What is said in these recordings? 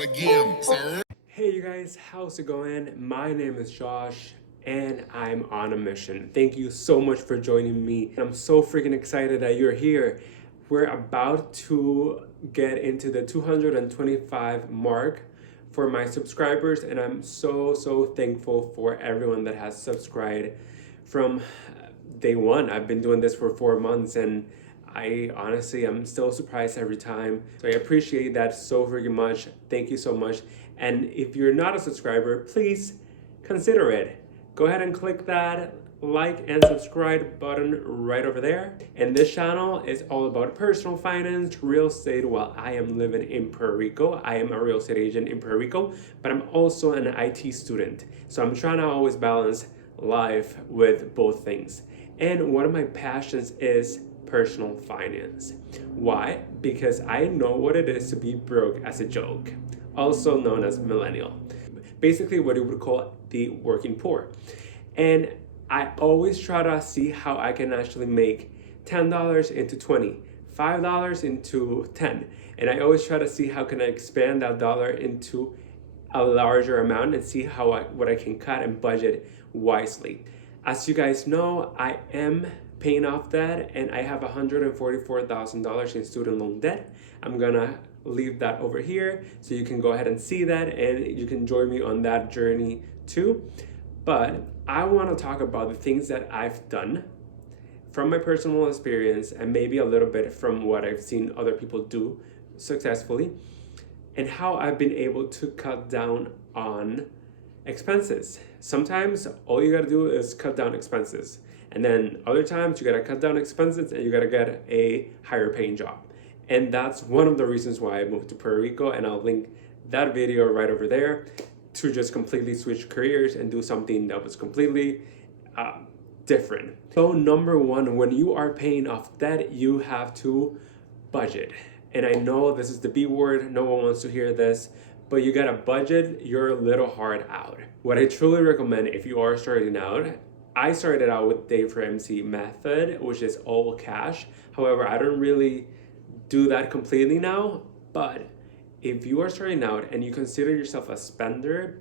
start again. Sorry. Hey you guys, how's it going? My name is Josh and I'm on a mission. Thank you so much for joining me. I'm so freaking excited that you're here. We're about to get into the 225 mark for my subscribers, and I'm so thankful for everyone that has subscribed from day one. I've been doing this for 4 months and I honestly am still surprised every time. So I appreciate that so freaking much. Thank you so much. And if you're not a subscriber, please consider it. Go ahead and click that like and subscribe button right over there. And this channel is all about personal finance, real estate while I am living in Puerto Rico. I am a real estate agent in Puerto Rico, but I'm also an IT student. So I'm trying to always balance life with both things. And one of my passions is personal finance. Why? Because I know what it is to be broke as a joke, also known as millennial. Basically what you would call the working poor. And I always try to see how I can actually make $10 into 20, $5 into 10. And I always try to see how can I expand that dollar into a larger amount and see what I can cut and budget wisely. As you guys know, I am paying off debt and I have $144,000 in student loan debt. I'm gonna leave that over here so you can go ahead and see that and you can join me on that journey too. But I want to talk about the things that I've done from my personal experience and maybe a little bit from what I've seen other people do successfully and how I've been able to cut down on expenses. Sometimes all you gotta do is cut down expenses. And then other times you gotta cut down expenses and you gotta get a higher paying job. And that's one of the reasons why I moved to Puerto Rico, and I'll link that video right over there to just completely switch careers and do something that was completely different. So number one, when you are paying off debt, you have to budget. And I know this is the B word, no one wants to hear this, but you gotta budget your little heart out. What I truly recommend if you are starting out, I started out with Dave Ramsey method, which is all cash. However, I don't really do that completely now, but if you are starting out and you consider yourself a spender,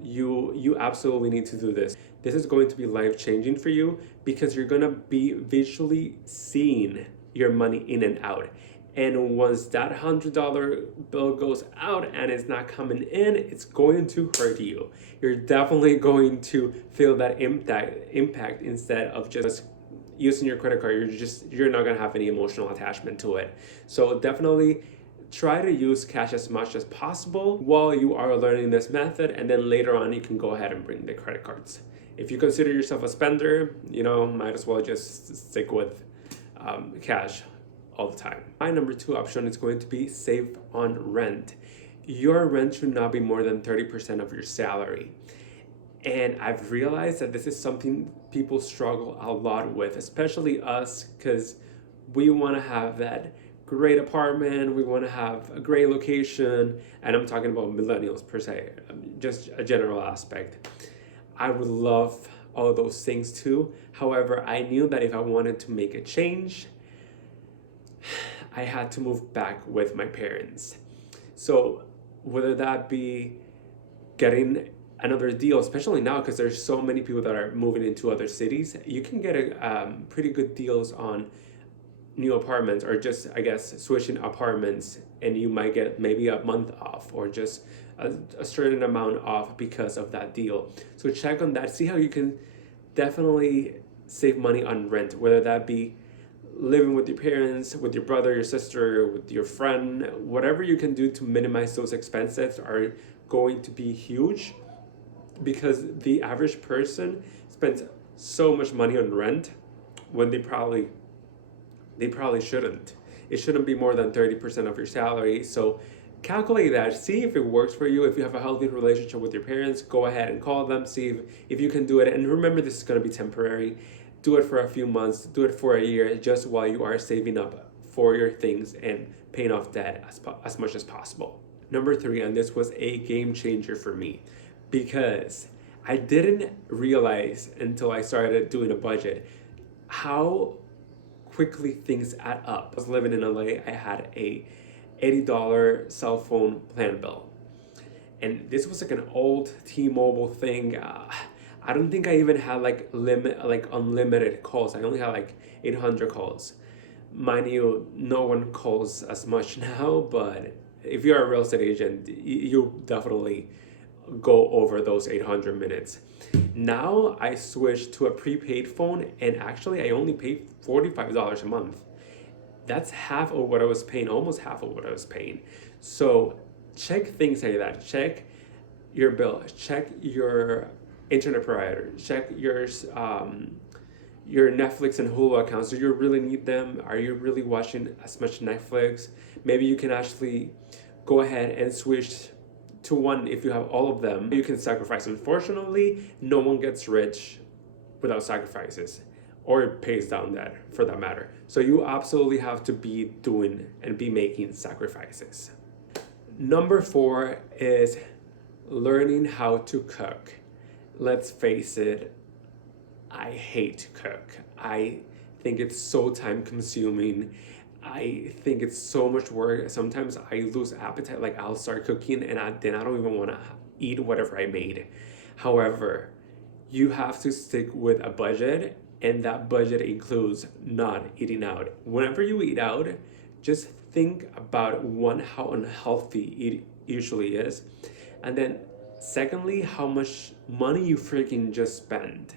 you absolutely need to do this. This is going to be life-changing for you because you're gonna be visually seeing your money in and out. And once that $100 bill goes out and it's not coming in, it's going to hurt you. You're definitely going to feel that impact instead of just using your credit card. You're not gonna have any emotional attachment to it. So definitely try to use cash as much as possible while you are learning this method, and then later on you can go ahead and bring the credit cards. If you consider yourself a spender, might as well just stick with cash all the time. My number two option is going to be save on rent. Your rent should not be more than 30% of your salary. And I've realized that this is something people struggle a lot with, especially us, because we want to have that great apartment, we want to have a great location, and I'm talking about millennials per se, just a general aspect. I would love all of those things too. However, I knew that if I wanted to make a change, I had to move back with my parents. So whether that be getting another deal, especially now because there's so many people that are moving into other cities, you can get pretty good deals on new apartments, or just, I guess, switching apartments, and you might get maybe a month off or just a certain amount off because of that deal. So check on that, see how you can definitely save money on rent, whether that be living with your parents, with your brother, your sister, with your friend. Whatever you can do to minimize those expenses are going to be huge, because the average person spends so much money on rent when they probably shouldn't. It shouldn't be more than 30% of your salary. So calculate that, see if it works for you. If you have a healthy relationship with your parents, go ahead and call them, see if you can do it. And remember, this is going to be temporary. Do it for a few months, do it for a year, just while you are saving up for your things and paying off debt as much as possible. Number three, and this was a game changer for me, because I didn't realize until I started doing a budget how quickly things add up. I was living in LA. I had a $80 cell phone plan bill. And this was like an old T-Mobile thing. I don't think I even had like unlimited calls. I only had like 800 calls. Mind you, no one calls as much now, but if you're a real estate agent, you definitely go over those 800 minutes. Now I switched to a prepaid phone, and actually I only pay $45 a month. That's half of what I was paying, almost half of what I was paying. So check things like that. Check your bill. Check your internet provider. Check your Netflix and Hulu accounts. Do you really need them? Are you really watching as much Netflix? Maybe you can actually go ahead and switch to one. If you have all of them, you can sacrifice. Unfortunately, no one gets rich without sacrifices, or pays down debt for that matter. So you absolutely have to be doing and be making sacrifices. Number 4 is learning how to cook. Let's face it, I hate to cook. I think it's so time consuming. I think it's so much work. Sometimes I lose appetite. Like I'll start cooking and then I don't even want to eat whatever I made. However, you have to stick with a budget, and that budget includes not eating out. Whenever you eat out, just think about one, how unhealthy it usually is, and then secondly, how much money you freaking just spent.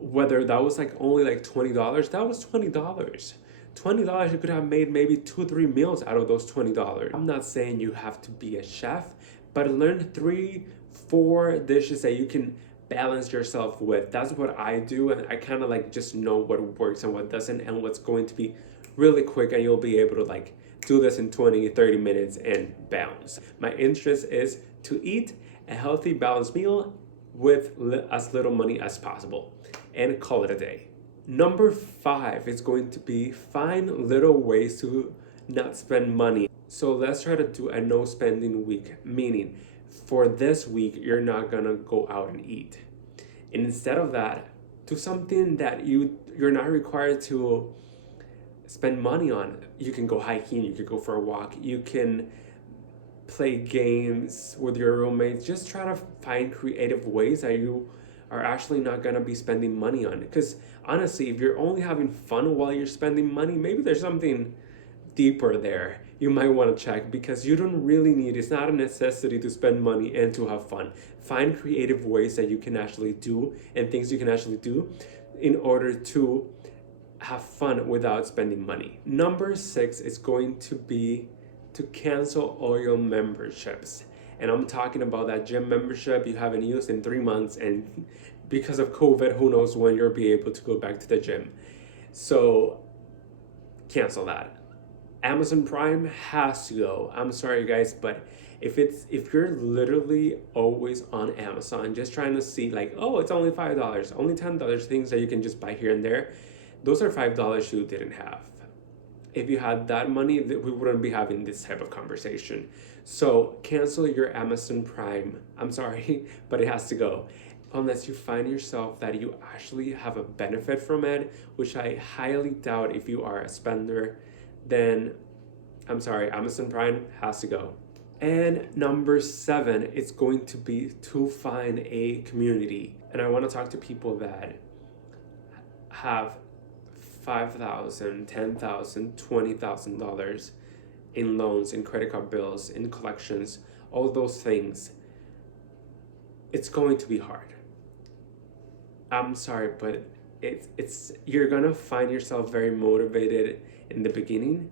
Whether that was like only like $20, that was $20. $20, you could have made maybe 2-3 meals out of those $20. I'm not saying you have to be a chef, but learn 3-4 dishes that you can balance yourself with. That's what I do, and I kind of like just know what works and what doesn't, and what's going to be really quick, and you'll be able to like do this in 20-30 minutes and bounce. My interest is to eat a healthy balanced meal with as little money as possible and call it a day. Number 5 is going to be find little ways to not spend money. So let's try to do a no spending week, meaning for this week you're not gonna go out and eat. And instead of that, do something that you're not required to spend money on. You can go hiking, you could go for a walk, you can play games with your roommates. Just try to find creative ways that you are actually not gonna be spending money on. Because honestly, if you're only having fun while you're spending money, maybe there's something deeper there you might want to check, because you don't really need, it's not a necessity to spend money and to have fun. Find creative ways that you can actually do and things you can actually do in order to have fun without spending money. Number 6 is going to be to cancel all your memberships. And I'm talking about that gym membership you haven't used in 3 months, and because of COVID, who knows when you'll be able to go back to the gym. So cancel that. Amazon Prime has to go. I'm sorry guys, but if you're literally always on Amazon just trying to see like, oh, it's only $5, only $10, things that you can just buy here and there, those are $5 you didn't have. If you had that money, we wouldn't be having this type of conversation. So cancel your Amazon Prime. I'm sorry, but it has to go. Unless you find yourself that you actually have a benefit from it, which I highly doubt if you are a spender, then I'm sorry, Amazon Prime has to go. And number 7 is going to be to find a community. And I want to talk to people that have $5,000, $10,000, $20,000 in loans, in credit card bills, in collections, all those things. It's going to be hard. I'm sorry, but it's you're gonna find yourself very motivated in the beginning,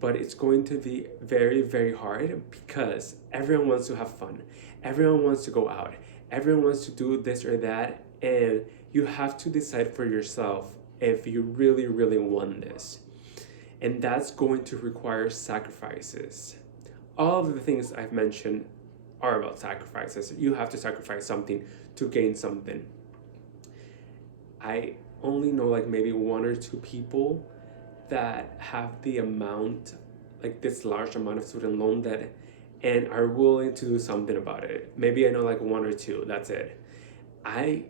but it's going to be very, very hard because everyone wants to have fun. Everyone wants to go out. Everyone wants to do this or that, and you have to decide for yourself if you really, really want this. And that's going to require sacrifices. All of the things I've mentioned are about sacrifices. You have to sacrifice something to gain something. I only know like maybe 1 or 2 people that have the amount, like this large amount of student loan debt, and are willing to do something about it. Maybe I know like 1 or 2, that's it. I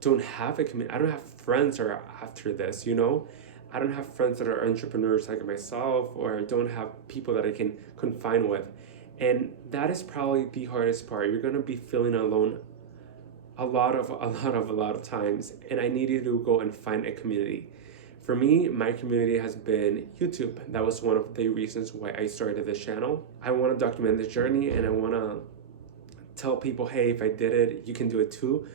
don't have a community, I don't have friends or after this, you know? I don't have friends that are entrepreneurs like myself, or I don't have people that I can confine with. And that is probably the hardest part. You're gonna be feeling alone a lot of times, and I needed to go and find a community. For me, my community has been YouTube. That was one of the reasons why I started this channel. I want to document this journey, and I want to tell people, hey, if I did it, you can do it too,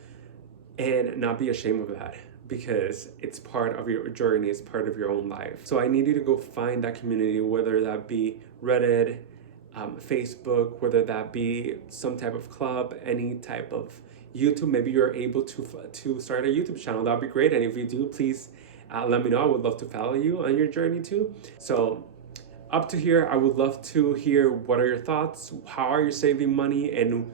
and not be ashamed of that, because it's part of your journey, it's part of your own life. So I needed to go find that community, whether that be Reddit, Facebook, whether that be some type of club, any type of YouTube. Maybe you're able to start a YouTube channel. That'd be great. And if you do, please let me know. I would love to follow you on your journey too. So up to here, I would love to hear what are your thoughts. How are you saving money, and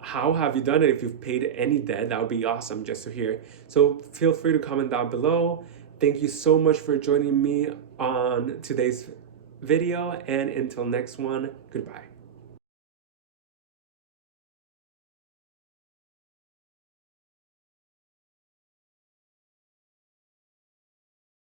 how have you done it? If you've paid any debt, that would be awesome just to hear. So feel free to comment down below. Thank you so much for joining me on today's video, and until next one, goodbye.